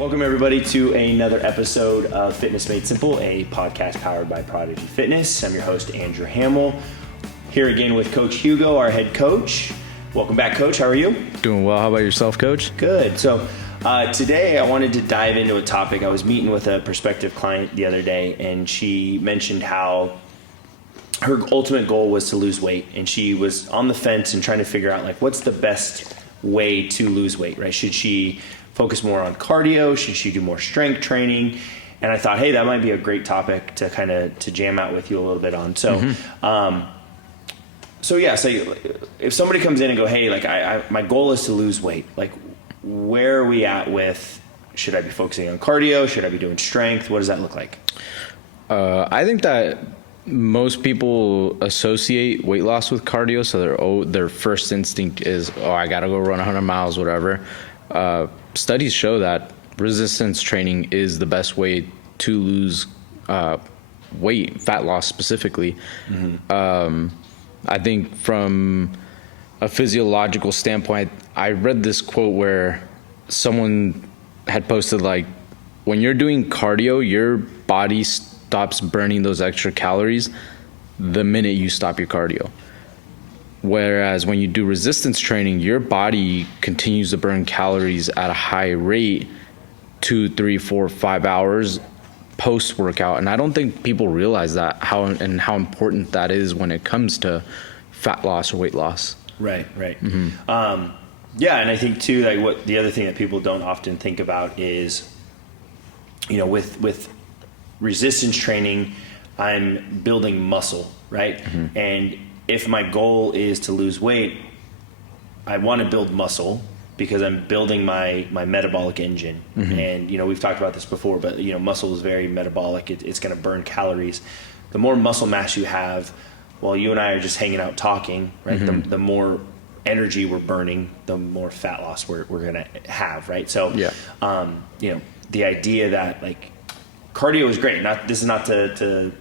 Welcome everybody to another episode of Fitness Made Simple, a podcast powered by Prodigy Fitness. I'm your host, Andrew Hamel, here again with Coach Hugo, our head coach. Welcome back, Coach. How are you? Doing well. How about yourself, Coach? Good. So today I wanted to dive into a topic. I was meeting with a prospective client the other day, and she mentioned how her ultimate goal was to lose weight, and she was on the fence and trying to figure out, like, what's the best way to lose weight, right? Should she focus more on cardio? Should she do more strength training? And I thought, hey, that might be a great topic to kind of to jam out with you a little bit on. So, so if somebody comes in and go, hey, like my goal is to lose weight, like where are we at with, should I be focusing on cardio? Should I be doing strength? What does that look like? I think that most people associate weight loss with cardio, so their first instinct is, I got to go run 100 miles, whatever. Studies show that resistance training is the best way to lose weight, fat loss specifically. I think from a physiological standpoint, I read this quote where someone had posted, like, when you're doing cardio, your body stops burning those extra calories the minute you stop your cardio. Whereas when you do resistance training, your body continues to burn calories at a high rate 2, 3, 4, 5 hours post workout. And I don't think people realize that, how important that is when it comes to fat loss or weight loss. Right. Yeah. And I think too, like, what the other thing that people don't often think about is, with resistance training, I'm building muscle, right? And if my goal is to lose weight, I want to build muscle because I'm building my metabolic engine. And, we've talked about this before, but, muscle is very metabolic. It's going to burn calories. The more muscle mass you have, while you and I are just hanging out talking, right? The more energy we're burning, the more fat loss we're going to have, right? So, the idea that, like, cardio is great. This is not to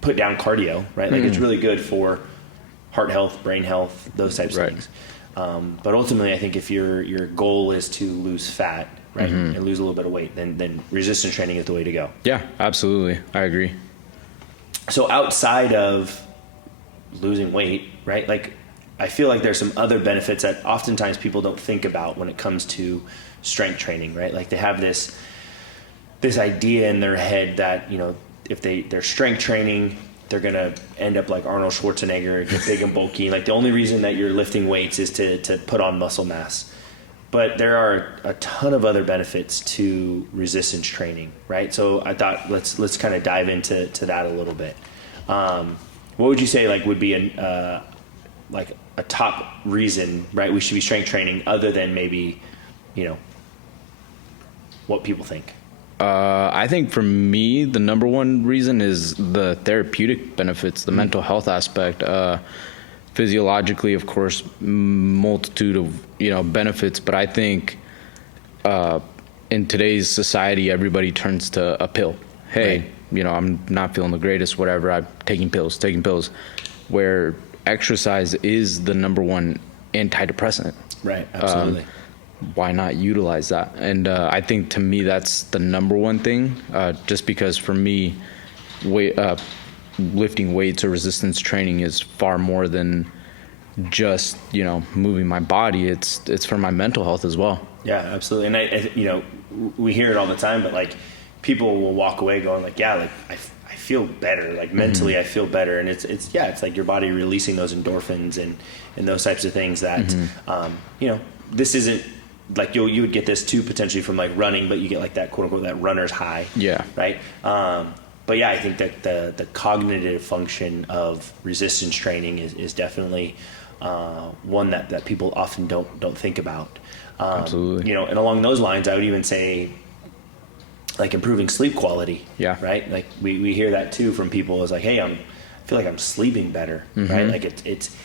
put down cardio, right? Like, it's really good for heart health, brain health, those types of things. But ultimately, I think if your goal is to lose fat, right, and lose a little bit of weight, then resistance training is the way to go. Yeah, absolutely. I agree. So outside of losing weight, right, like, I feel like there's some other benefits that oftentimes people don't think about when it comes to strength training, right? Like, they have this idea in their head that, if they're strength training, they're going to end up like Arnold Schwarzenegger, get big and bulky. Like, the only reason that you're lifting weights is to put on muscle mass. But there are a ton of other benefits to resistance training, right? So I thought let's kind of dive into that a little bit. What would you say, like, would be a top reason, right, we should be strength training, other than maybe, what people think? I think for me, the number one reason is the therapeutic benefits, the mental health aspect. Physiologically, of course, multitude of benefits, but I think in today's society, everybody turns to a pill. Hey, I'm not feeling the greatest, whatever, I'm taking pills. Where exercise is the number one antidepressant. Right, absolutely. Why not utilize that? And I think, to me, that's the number one thing, just because for me, lifting weights or resistance training is far more than just, moving my body. It's for my mental health as well. Yeah, absolutely. And I we hear it all the time, but, like, people will walk away going, like, yeah, like, I feel better, like, mentally I feel better. And it's like your body releasing those endorphins and those types of things that, this isn't, like, you would get this too potentially from, like, running, but you get, like, that quote unquote that runner's high. Yeah. Right. But yeah, I think that the cognitive function of resistance training is definitely one that people often don't think about. Absolutely. And along those lines, I would even say, like, improving sleep quality. Yeah. Right. Like, we hear that too from people, is like, hey, I feel like I'm sleeping better. Right. Like, it's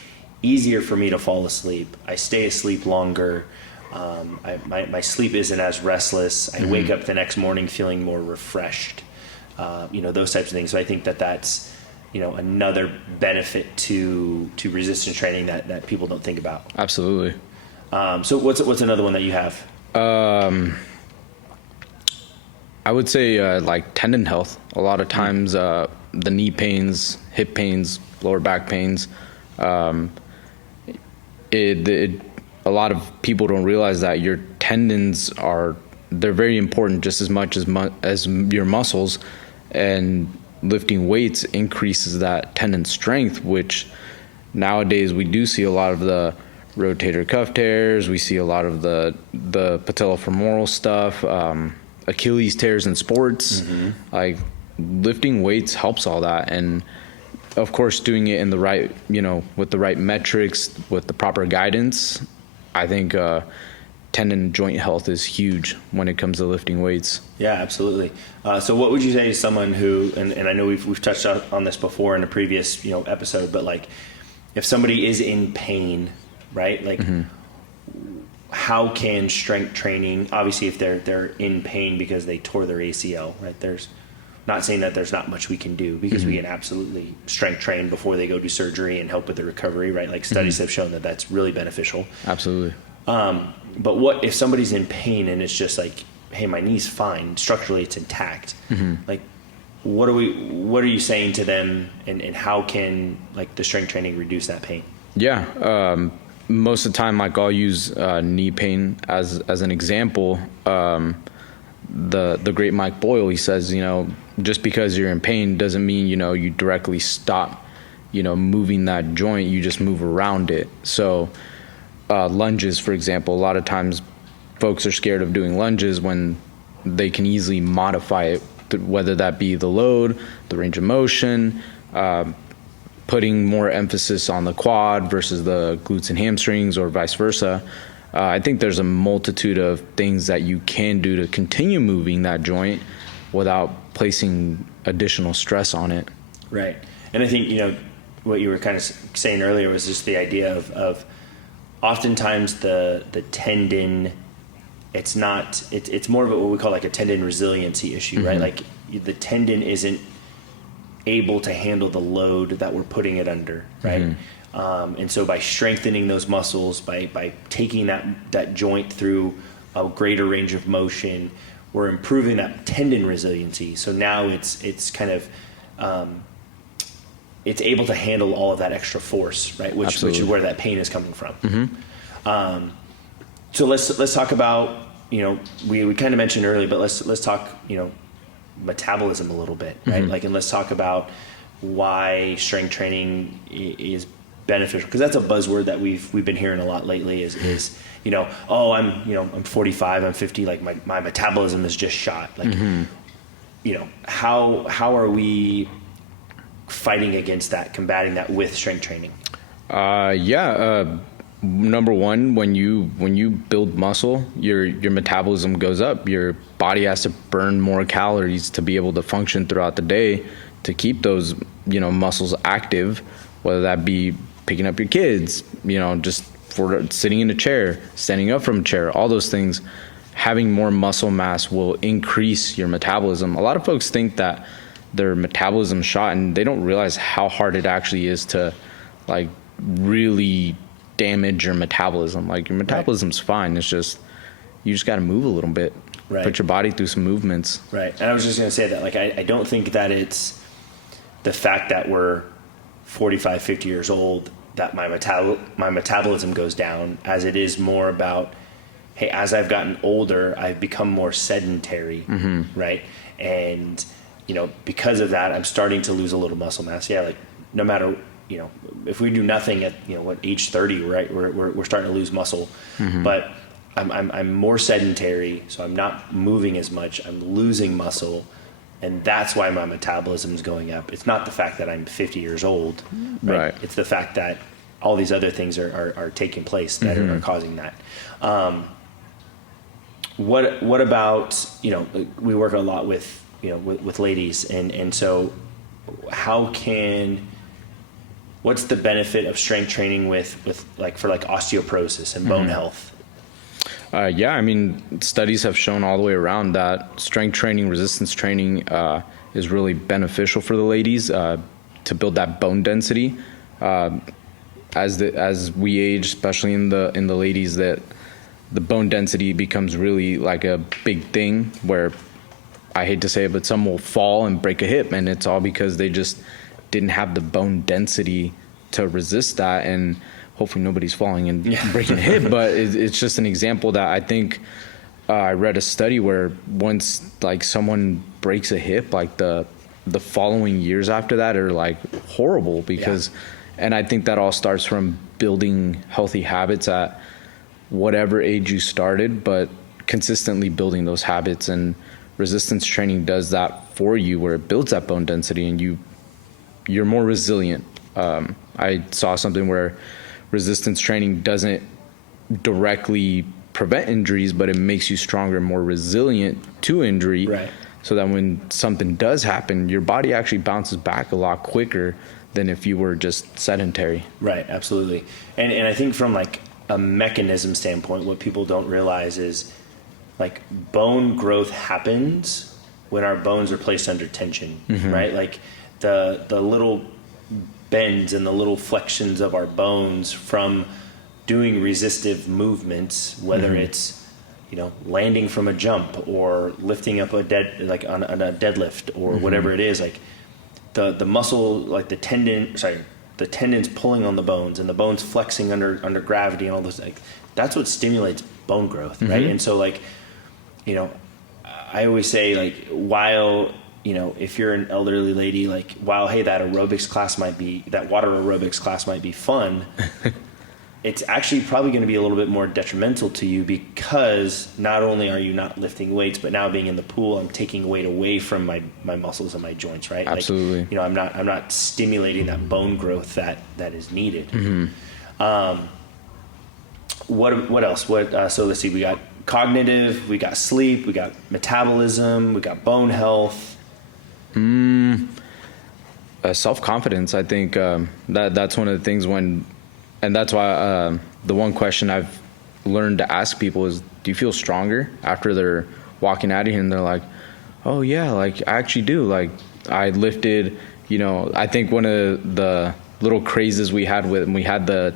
easier for me to fall asleep. I stay asleep longer. My sleep isn't as restless. I wake up the next morning feeling more refreshed. Those types of things. So I think that's, another benefit to resistance training that people don't think about. Absolutely. So what's another one that you have? I would say like tendon health. A lot of times, the knee pains, hip pains, lower back pains. A lot of people don't realize that your tendons they're very important just as much as your muscles, and lifting weights increases that tendon strength, which nowadays we do see a lot of the rotator cuff tears. We see a lot of the patellofemoral stuff, Achilles tears in sports. Like lifting weights helps all that, and of course doing it in the right, with the right metrics, with the proper guidance. I think tendon joint health is huge when it comes to lifting weights. Yeah, absolutely. So what would you say to someone who, and I know we've touched on this before in a previous episode, but like if somebody is in pain, right? Like how can strength training, obviously if they're in pain because they tore their ACL, right? There's not saying that there's not much we can do, because we can absolutely strength train before they go do surgery and help with the recovery, right? Like studies have shown that that's really beneficial. Absolutely. But what if somebody's in pain and it's just like, hey, my knee's fine, structurally it's intact. Like, what are you saying to them, and how can like the strength training reduce that pain? Yeah. Most of the time, like I'll use knee pain as an example. The great Mike Boyle, he says, just because you're in pain doesn't mean, you directly stop, moving that joint. You just move around it. So lunges, for example, a lot of times folks are scared of doing lunges when they can easily modify it, whether that be the load, the range of motion, putting more emphasis on the quad versus the glutes and hamstrings, or vice versa. I think there's a multitude of things that you can do to continue moving that joint without placing additional stress on it. Right. And I think, what you were kind of saying earlier was just the idea of oftentimes the tendon, it's more of what we call like a tendon resiliency issue, right? Like the tendon isn't able to handle the load that we're putting it under, right? And so by strengthening those muscles, by taking that joint through a greater range of motion, we're improving that tendon resiliency. So now it's kind of it's able to handle all of that extra force, right? Which is where that pain is coming from. So let's talk about, we kind of mentioned earlier, but let's talk metabolism a little bit, right? Like, and let's talk about why strength training is beneficial, because that's a buzzword that we've been hearing a lot lately is I'm 45, I'm 50, like my metabolism is just shot. Like, how are we fighting against that, combating that with strength training? Number one, when you build muscle, your metabolism goes up. Your body has to burn more calories to be able to function throughout the day, to keep those muscles active, whether that be picking up your kids, just for sitting in a chair, standing up from a chair, all those things. Having more muscle mass will increase your metabolism. A lot of folks think that their metabolism's shot, and they don't realize how hard it actually is to like really damage your metabolism. Like, your metabolism's fine. It's just, you just got to move a little bit. Right. Put your body through some movements. Right. And I was just going to say that, like, I don't think that it's the fact that we're 45, 50 years old that my metabolism goes down, as it is more about, hey, as I've gotten older, I've become more sedentary, right? And, because of that, I'm starting to lose a little muscle mass. Yeah, like, no matter, if we do nothing at, age 30, right, we're starting to lose muscle. But I'm more sedentary, so I'm not moving as much. I'm losing muscle, and that's why my metabolism is going up. It's not the fact that I'm 50 years old, right? It's the fact that all these other things are taking place that are causing that. What about, we work a lot with, with ladies, and so what's the benefit of strength training with like for osteoporosis and bone health? Studies have shown all the way around that strength training, resistance training is really beneficial for the ladies to build that bone density. As we age, especially in the ladies, that the bone density becomes really like a big thing where, I hate to say it, but some will fall and break a hip, and it's all because they just didn't have the bone density to resist that. And hopefully nobody's falling and breaking a hip, but it's just an example that I think I read a study where once like someone breaks a hip, like the following years after that are like horrible because, and I think that all starts from building healthy habits at whatever age you started, but consistently building those habits. And resistance training does that for you, where it builds that bone density and you're more resilient. I saw something where resistance training doesn't directly prevent injuries, but it makes you stronger and more resilient to injury. Right. So that when something does happen, your body actually bounces back a lot quicker than if you were just sedentary. Right, absolutely. And I think from like a mechanism standpoint, what people don't realize is like bone growth happens when our bones are placed under tension, right? Like the little bends and the little flexions of our bones from doing resistive movements, whether it's, you know, landing from a jump or lifting up on a deadlift or whatever it is, like the muscle, like the tendons pulling on the bones and the bones flexing under gravity and all those, like that's what stimulates bone growth, right? And so like, you know, I always say like, while, you know, if you're an elderly lady, like, while, hey, that water aerobics class might be fun, it's actually probably going to be a little bit more detrimental to you, because not only are you not lifting weights, but now being in the pool, I'm taking weight away from my muscles and my joints, right? Absolutely. Like, you know, I'm not stimulating that bone growth that is needed. What else? So let's see, we got cognitive, we got sleep, we got metabolism, we got bone health. Self-confidence. I think that's one of the things and that's why the one question I've learned to ask people is, do you feel stronger after they're walking out of here? And they're like, oh yeah, like I actually do. Like I lifted, you know, I think one of the little crazes we had when we had the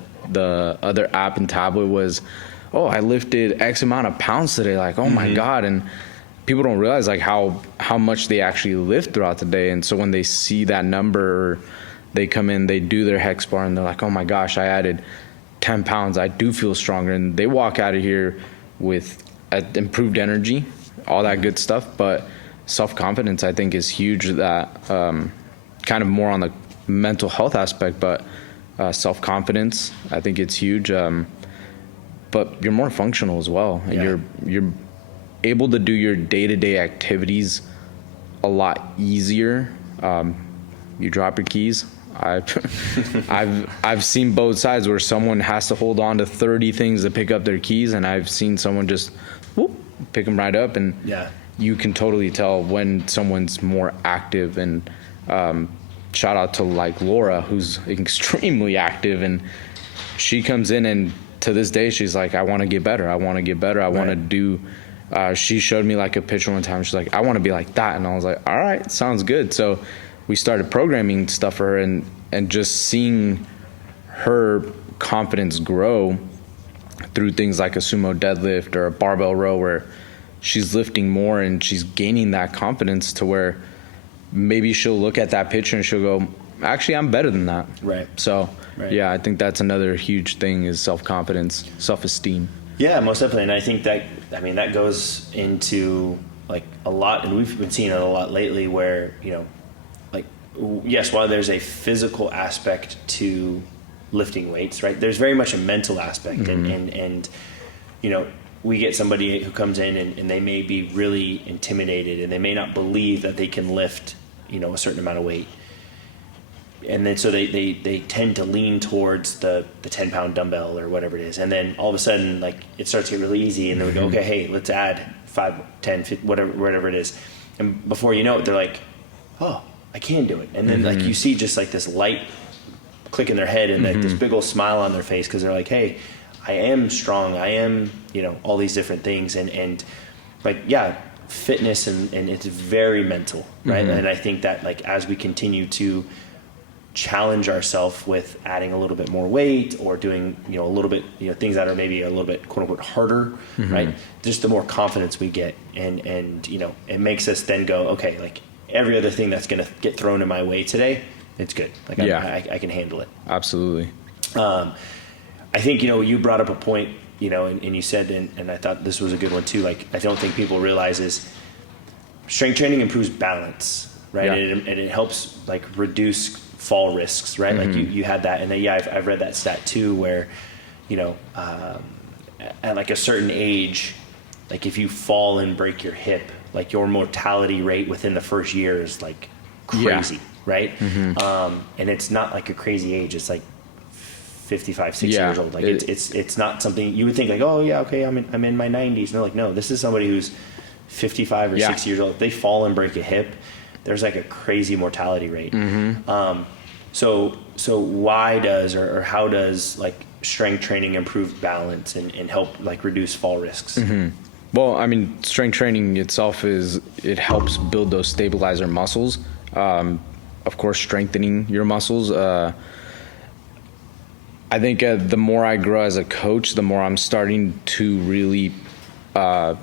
other app and tablet was, oh, I lifted X amount of pounds today. Like, oh my God. And people don't realize like how much they actually lift throughout the day. And so when they see that number, they come in, they do their hex bar, and they're like, oh my gosh, I added 10 pounds. I do feel stronger. And they walk out of here with improved energy, all that good stuff. But self-confidence, I think, is huge. That kind of more on the mental health aspect, but self-confidence, I think it's huge. But you're more functional as well. And you're able to do your day-to-day activities a lot easier. You drop your keys. I've seen both sides where someone has to hold on to 30 things to pick up their keys, and I've seen someone just pick them right up, and you can totally tell when someone's more active. And shout out to like Laura, who's extremely active, and she comes in, and to this day she's like, I want to get better. I want to do. She showed me like a picture one time. She's like, I want to be like that, and I was like, all right, sounds good. So we started programming stuff for her, and just seeing her confidence grow through things like a sumo deadlift or a barbell row, where she's lifting more and she's gaining that confidence to where maybe she'll look at that picture and she'll go, actually, I'm better than that. Right. So, yeah, I think that's another huge thing is self-confidence, self-esteem. Yeah, most definitely. And I think that goes into like a lot, and we've been seeing it a lot lately where, you know, like, yes, while there's a physical aspect to lifting weights, right, there's very much a mental aspect. And you know, we get somebody who comes in and they may be really intimidated, and they may not believe that they can lift, you know, a certain amount of weight. And then so they tend to lean towards the 10-pound dumbbell or whatever it is. And then all of a sudden, like, it starts to get really easy, and then we go, okay, hey, let's add 5, 10, 50, whatever it is. And before you know it, they're like, oh, I can do it. And then like you see just like this light click in their head, and like this big old smile on their face, because they're like, hey, I am strong. I am, you know, all these different things. And like, yeah, fitness and it's very mental, right? And I think that like as we continue to challenge ourselves with adding a little bit more weight or doing, a little bit, things that are maybe a little bit quote unquote harder, right? Just the more confidence we get, and it makes us then go, okay, like every other thing that's going to get thrown in my way today, it's good. Like I can handle it. Absolutely. I think, you brought up a point, and you said, and I thought this was a good one too. Like, I don't think people realize is strength training improves balance, right? Yeah. And it helps like reduce fall risks, right? Like you had that. And then, I've read that stat too, where, at like a certain age, like if you fall and break your hip, like your mortality rate within the first year is like crazy, right? And it's not like a crazy age. It's like 55, 60 years old. Like it's not something you would think like, oh yeah, okay, I'm in my 90s. And they're like, no, this is somebody who's 55 or 60 years old. If they fall and break a hip, there's like a crazy mortality rate. So why does or how does like strength training improve balance and help like reduce fall risks? Well, I mean, strength training itself it helps build those stabilizer muscles. Of course, strengthening your muscles. I think the more I grow as a coach, the more I'm starting to really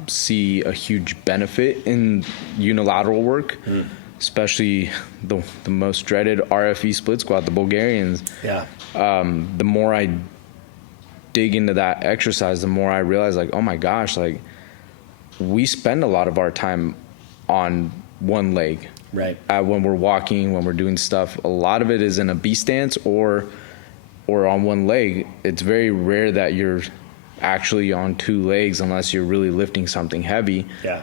see a huge benefit in unilateral work, especially the most dreaded RFE split squat, the Bulgarians. Yeah. The more I dig into that exercise, the more I realize like, oh my gosh, like we spend a lot of our time on one leg. Right. When we're walking, when we're doing stuff, a lot of it is in a B stance or on one leg. It's very rare that you're actually on two legs unless you're really lifting something heavy. Yeah.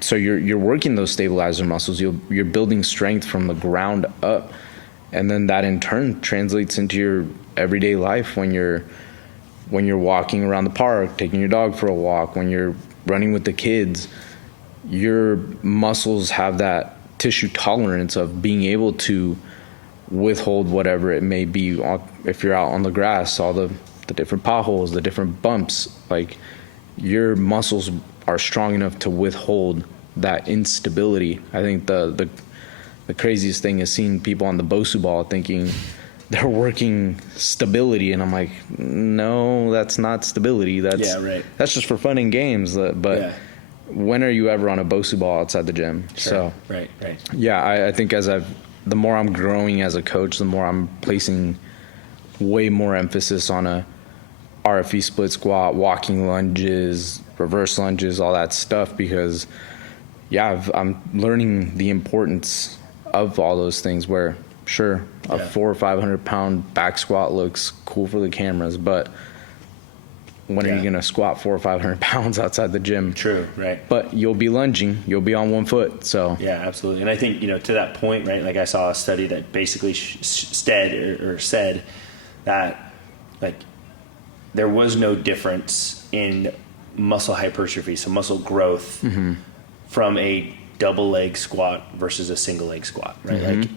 So you're working those stabilizer muscles. You're building strength from the ground up, and then that in turn translates into your everyday life when you're walking around the park, taking your dog for a walk, when you're running with the kids. Your muscles have that tissue tolerance of being able to withhold whatever it may be. If you're out on the grass, all the different potholes, the different bumps, like your muscles are strong enough to withhold that instability. I think the craziest thing is seeing people on the Bosu ball thinking they're working stability, and I'm like, no, that's not stability. That's just for fun and games. But when are you ever on a Bosu ball outside the gym? Sure. So right. Yeah, I think the more I'm growing as a coach, the more I'm placing way more emphasis on a RFE split squat, walking lunges, reverse lunges, all that stuff, because I'm learning the importance of all those things. Where sure, a 400 or 500 pound back squat looks cool for the cameras, but when are you going to squat 400 or 500 pounds outside the gym? True, right. But you'll be lunging, you'll be on one foot. So yeah, absolutely. And I think, to that point, right, like I saw a study that basically said that like there was no difference in muscle hypertrophy, so muscle growth, from a double leg squat versus a single leg squat, right? Like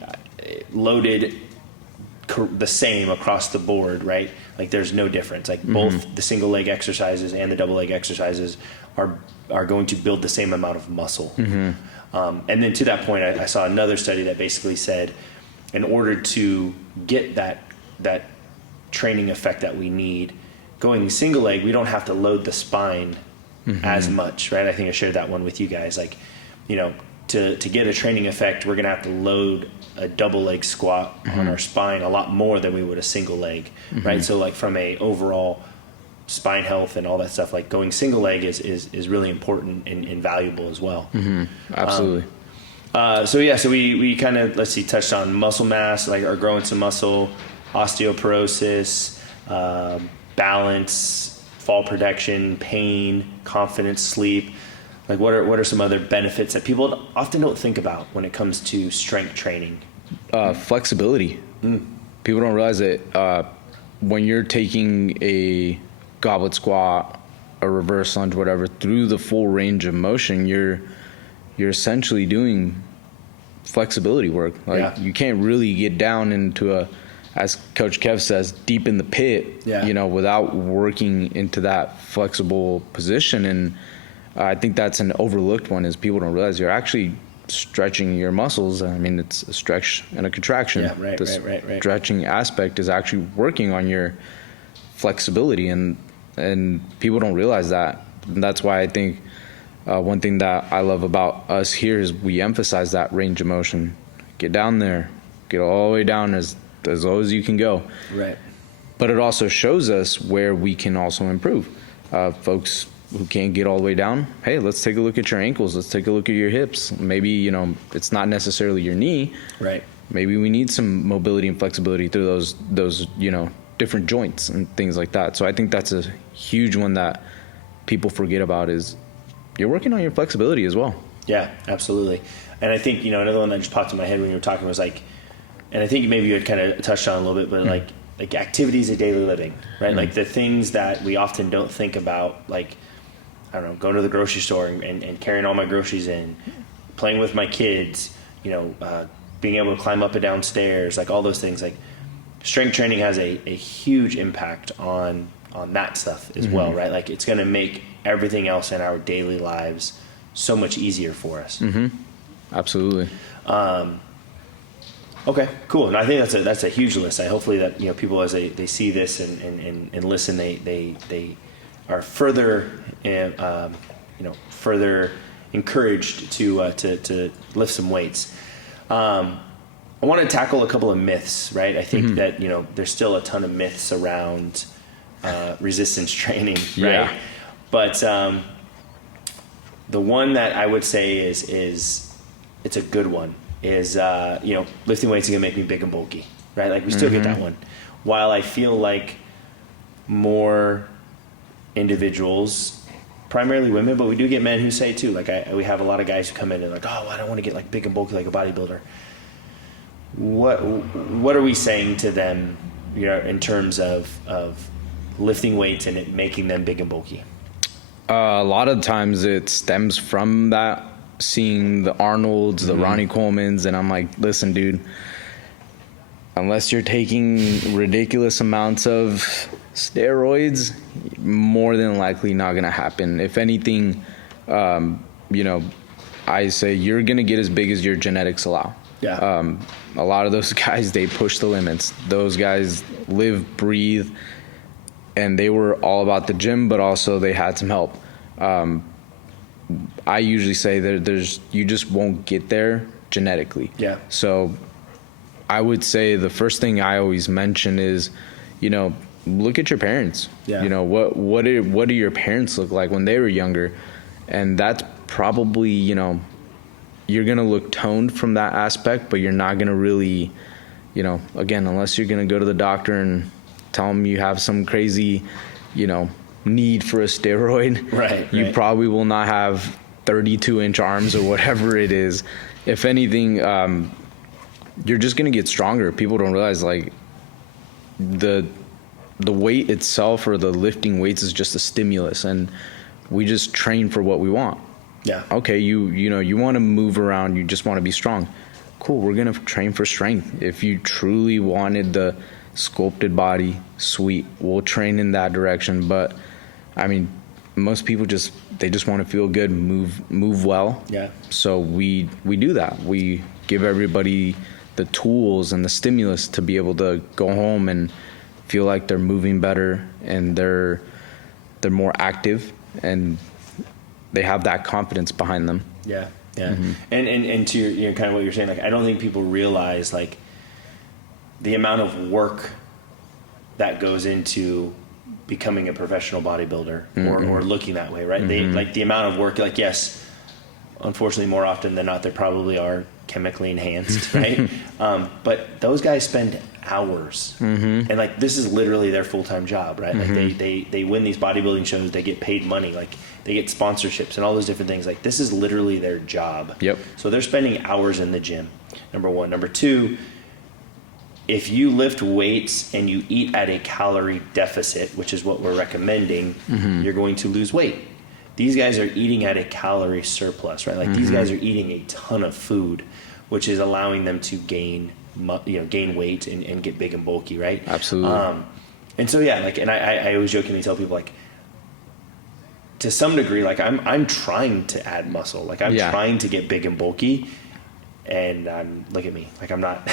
loaded the same across the board, right? Like there's no difference. Like both the single leg exercises and the double leg exercises are going to build the same amount of muscle. And then to that point, I saw another study that basically said, in order to get that training effect that we need, going single leg, we don't have to load the spine as much, right? I think I shared that one with you guys. Like, to get a training effect, we're going to have to load a double leg squat on our spine a lot more than we would a single leg, right? So like from a overall spine health and all that stuff, like going single leg is really important and valuable as well. Absolutely. So we kind of, touched on muscle mass, like or growing some muscle, osteoporosis, balance, fall protection, pain, confidence, sleep. Like what are some other benefits that people often don't think about when it comes to strength training? Flexibility. People don't realize that when you're taking a goblet squat, a reverse lunge, whatever, through the full range of motion, you're essentially doing flexibility work. Like you can't really get down into as Coach Kev says, deep in the pit, without working into that flexible position. And I think that's an overlooked one, is people don't realize you're actually stretching your muscles. I mean, it's a stretch and a contraction. Yeah, right, the right. stretching aspect is actually working on your flexibility, and people don't realize that. And that's why I think one thing that I love about us here is we emphasize that range of motion. Get down there, get all the way down as low as you can go. Right. But it also shows us where we can also improve. Folks who can't get all the way down, hey, let's take a look at your ankles. Let's take a look at your hips. Maybe, you know, it's not necessarily your knee. Right. Maybe we need some mobility and flexibility through those, you know, different joints and things like that. So I think that's a huge one that people forget about, is you're working on your flexibility as well. Yeah, absolutely. And I think, you know, another one that just popped in my head when you were talking was like, and I think maybe you had kind of touched on a little bit, but like activities of daily living, right? Like the things that we often don't think about, like, I don't know, going to the grocery store and carrying all my groceries in, playing with my kids, you know, being able to climb up and down stairs, like all those things. Like strength training has a huge impact on that stuff as well, right? Like it's going to make everything else in our daily lives so much easier for us. Absolutely. Okay, cool. And I think that's a huge list. Hopefully that, you know, people as they see this and listen, they are further further encouraged to lift some weights. I want to tackle a couple of myths, right? I think that, you know, there's still a ton of myths around resistance training, right? Yeah. But the one that I would say is it's a good one is, you know, lifting weights is going to make me big and bulky, right? Like we still get that one. While I feel like more individuals, primarily women, but we do get men who say too, like we have a lot of guys who come in and like, oh, I don't want to get like big and bulky like a bodybuilder. What are we saying to them, you know, in terms of lifting weights and it making them big and bulky? A lot of times it stems from that, seeing the Arnolds, the Ronnie Colemans, and I'm like, listen, dude, unless you're taking ridiculous amounts of steroids, more than likely not going to happen. If anything, you know, I say you're going to get as big as your genetics allow. Yeah. A lot of those guys, they push the limits. Those guys live, breathe, and they were all about the gym, but also they had some help. I usually say that you just won't get there genetically. Yeah. So I would say the first thing I always mention is, you know, look at your parents. Yeah. You know, what do your parents look like when they were younger? And that's probably, you know, you're going to look toned from that aspect, but you're not going to really, you know, again, unless you're going to go to the doctor and tell them you have some crazy, you know, need for a steroid. Right. You probably will not have 32-inch arms or whatever it is. If anything, you're just going to get stronger. People don't realize, like, the weight itself or the lifting weights is just a stimulus, and we just train for what we want. Yeah. Okay, you know, you want to move around, you just want to be strong. Cool, we're going to train for strength. If you truly wanted the sculpted body, sweet, we'll train in that direction. But I mean, most people just want to feel good, move well. Yeah. So we do that. We give everybody the tools and the stimulus to be able to go home and feel like they're moving better and they're more active and they have that confidence behind them. Yeah. Yeah. And to your, you know, kind of what you're saying, like, I don't think people realize, like, the amount of work that goes into becoming a professional bodybuilder or looking that way, right? They, like, the amount of work, like, yes, unfortunately, more often than not, they probably are chemically enhanced, right? But those guys spend hours, and, like, this is literally their full-time job, right? Like, they win these bodybuilding shows, they get paid money, like, they get sponsorships and all those different things. Like, this is literally their job. Yep. So they're spending hours in the gym, number one. Number two, if you lift weights and you eat at a calorie deficit, which is what we're recommending, you're going to lose weight. These guys are eating at a calorie surplus, right? Like, these guys are eating a ton of food, which is allowing them to gain weight and get big and bulky, right? Absolutely. And so, yeah, like, and I always jokingly tell people, like, to some degree, like I'm trying to add muscle. Like I'm trying to get big and bulky, and look at me. Like I'm not,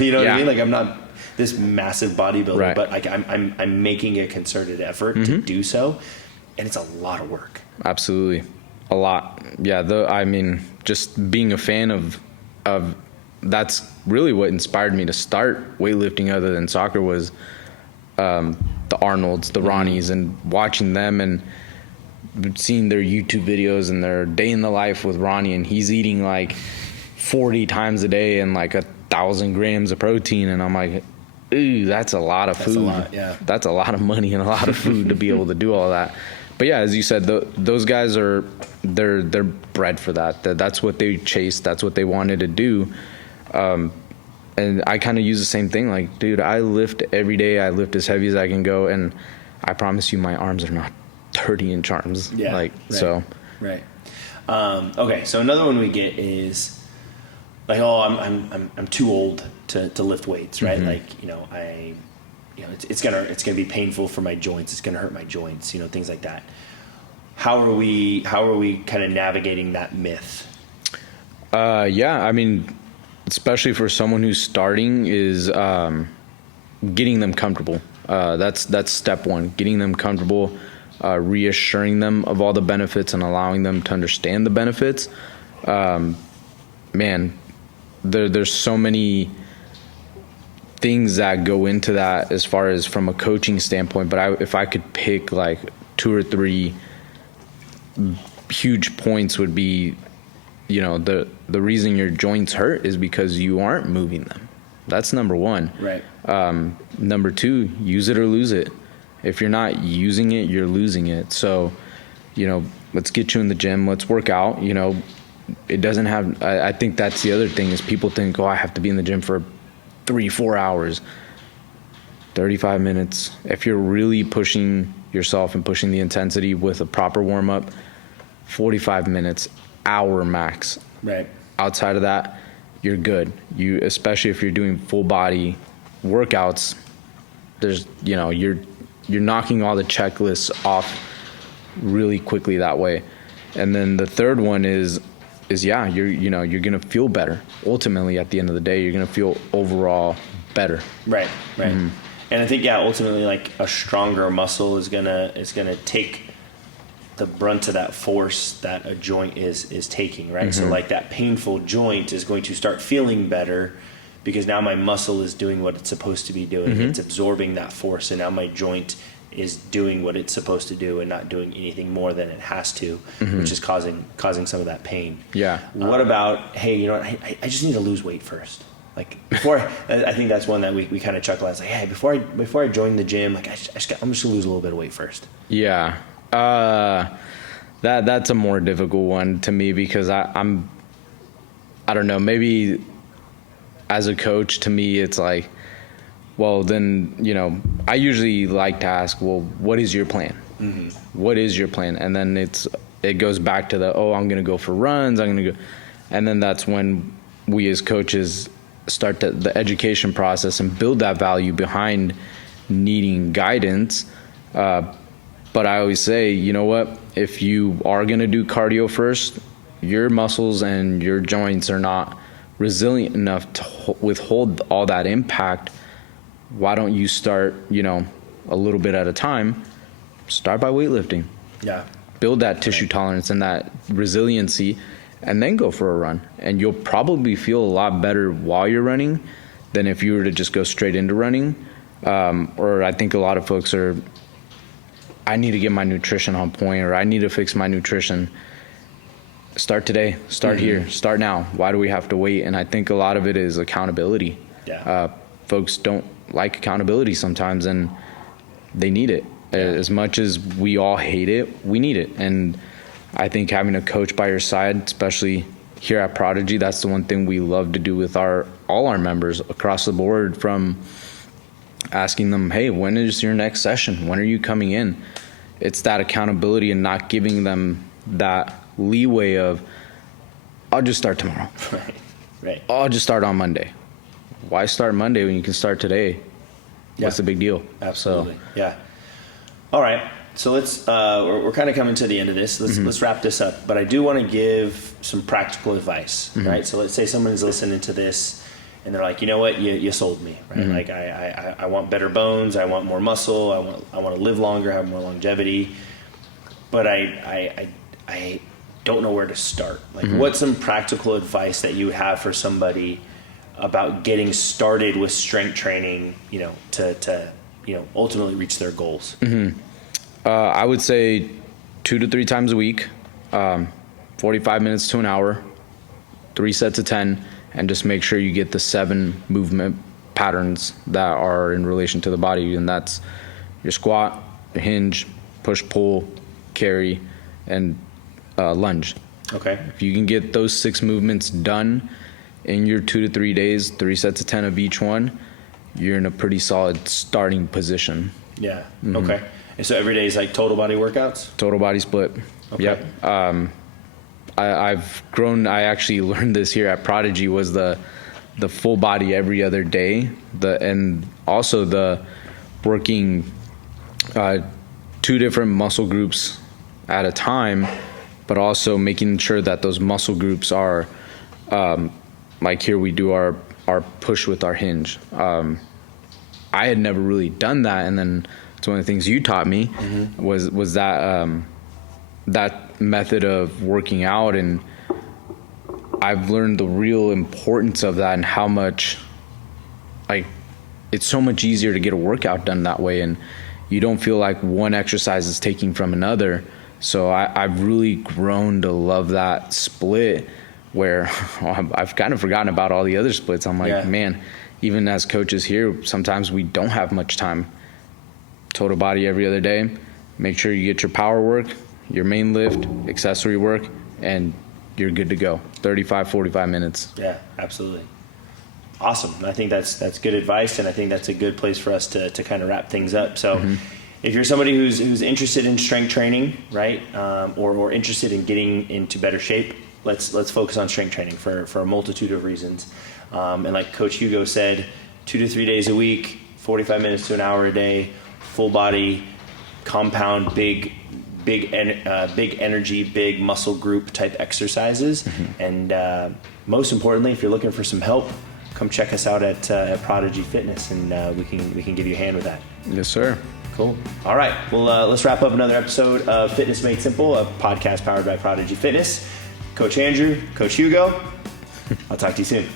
you know what I mean? Like I'm not this massive bodybuilder, right. but like I'm making a concerted effort to do so, and it's a lot of work. Absolutely. A lot. Yeah. I mean, just being a fan of that's really what inspired me to start weightlifting other than soccer was, the Arnolds, the Ronnies, and watching them and seeing their YouTube videos and their day in the life with Ronnie, and he's eating like 40 times a day and like 1,000 grams of protein. And I'm like, ooh, that's a lot of food. That's a lot of money and a lot of food to be able to do all that. But yeah, as you said, those guys they're bred for that. That's what they chased. That's what they wanted to do. And I kind of use the same thing. Like, dude, I lift every day. I lift as heavy as I can go. And I promise you my arms are not 30-inch arms. Yeah. Like, right, so. Right. Okay. So another one we get is like, oh, I'm too old to lift weights, right? Like, it's gonna be painful for my joints. It's gonna hurt my joints, things like that. How are we kind of navigating that myth? Yeah, I mean, especially for someone who's starting, is getting them comfortable. That's step one, getting them comfortable, reassuring them of all the benefits and allowing them to understand the benefits. Man, there's so many things that go into that as far as from a coaching standpoint, but if I could pick like 2 or 3 huge points would be, the reason your joints hurt is because you aren't moving them. That's number one. Right. Number 2, use it or lose it. If you're not using it, you're losing it. So, let's get you in the gym. Let's work out. It doesn't have, I think that's the other thing is people think, I have to be in the gym for 3-4 hours. 35 minutes. If you're really pushing yourself and pushing the intensity with a proper warm-up, 45 minutes, hour max. Right. Outside of that, you're good. Especially if you're doing full body workouts, there's, you're knocking all the checklists off really quickly that way. And then the third one is you're going to feel better. Ultimately, at the end of the day, you're going to feel overall better. Right. And I think, ultimately, like a stronger muscle is gonna take the brunt of that force that a joint is taking, right? So like that painful joint is going to start feeling better because now my muscle is doing what it's supposed to be doing. It's absorbing that force, and now my joint is doing what it's supposed to do and not doing anything more than it has to, which is causing some of that pain. Yeah. What about, hey, I just need to lose weight first. Like before, I think that's one that we kind of chuckle at. It's like, hey, before I join the gym, like I'm just gonna lose a little bit of weight first. Yeah. That's a more difficult one to me because I don't know, maybe as a coach, to me, it's like, well, then, I usually like to ask, well, what is your plan? What is your plan? And then it goes back to I'm going to go for runs. I'm going to go. And then that's when we as coaches start the education process and build that value behind needing guidance. But I always say, you know what, if you are going to do cardio first, your muscles and your joints are not resilient enough to withhold all that impact. Why don't you start, a little bit at a time? Start by weightlifting. Yeah. Build that tissue tolerance and that resiliency, and then go for a run. And you'll probably feel a lot better while you're running than if you were to just go straight into running. Or I think a lot of folks I need to get my nutrition on point, or I need to fix my nutrition. Start today. Start here. Start now. Why do we have to wait? And I think a lot of it is accountability. Yeah. Folks don't like accountability sometimes, and they need it. Yeah. As much as we all hate it, we need it. And I think having a coach by your side, especially here at Prodigy, that's the one thing we love to do with all our members across the board, from asking them, hey, when is your next session? When are you coming in? It's that accountability and not giving them that leeway of, I'll just start tomorrow. Right. I'll just start on Monday. Why start Monday when you can start today? What's the big deal? Absolutely. Yeah. All right. So let's we're kind of coming to the end of this. Let's wrap this up. But I do want to give some practical advice, right? So let's say someone's listening to this and they're like, you know what, you sold me, right? Like I want better bones, I want more muscle, I want to live longer, have more longevity, but I don't know where to start. Like, what's some practical advice that you have for somebody about getting started with strength training, to ultimately reach their goals? I would say 2 to 3 times a week, 45 minutes to an hour, 3 sets of 10, and just make sure you get the 7 movement patterns that are in relation to the body. And that's your squat, your hinge, push, pull, carry, and lunge. Okay. If you can get those 6 movements done in your 2 to 3 days, 3 sets of 10 of each one, you're in a pretty solid starting position. Yeah. Okay. And so every day is like total body workouts? Total body split. Okay. Yep. I've grown. I actually learned this here at Prodigy, was the full body every other day. And also the working 2 different muscle groups at a time, but also making sure that those muscle groups are, like here we do our push with our hinge. I had never really done that, and then it's one of the things you taught me was that that method of working out, and I've learned the real importance of that and how much, like, it's so much easier to get a workout done that way, and you don't feel like one exercise is taking from another. So I've really grown to love that split, where I've kind of forgotten about all the other splits. I'm like, man, even as coaches here, sometimes we don't have much time. Total body every other day. Make sure you get your power work, your main lift, accessory work, and you're good to go. 35, 45 minutes. Yeah, absolutely. Awesome. I think that's good advice, and I think that's a good place for us to kind of wrap things up. So if you're somebody who's interested in strength training, right, or interested in getting into better shape, let's focus on strength training for a multitude of reasons. And like Coach Hugo said, 2 to 3 days a week, 45 minutes to an hour a day, full body, compound, big energy, big muscle group type exercises. And most importantly, if you're looking for some help, come check us out at Prodigy Fitness, and we can give you a hand with that. Yes, sir. Cool. All right. Well, let's wrap up another episode of Fitness Made Simple, a podcast powered by Prodigy Fitness. Coach Andrew, Coach Hugo, I'll talk to you soon.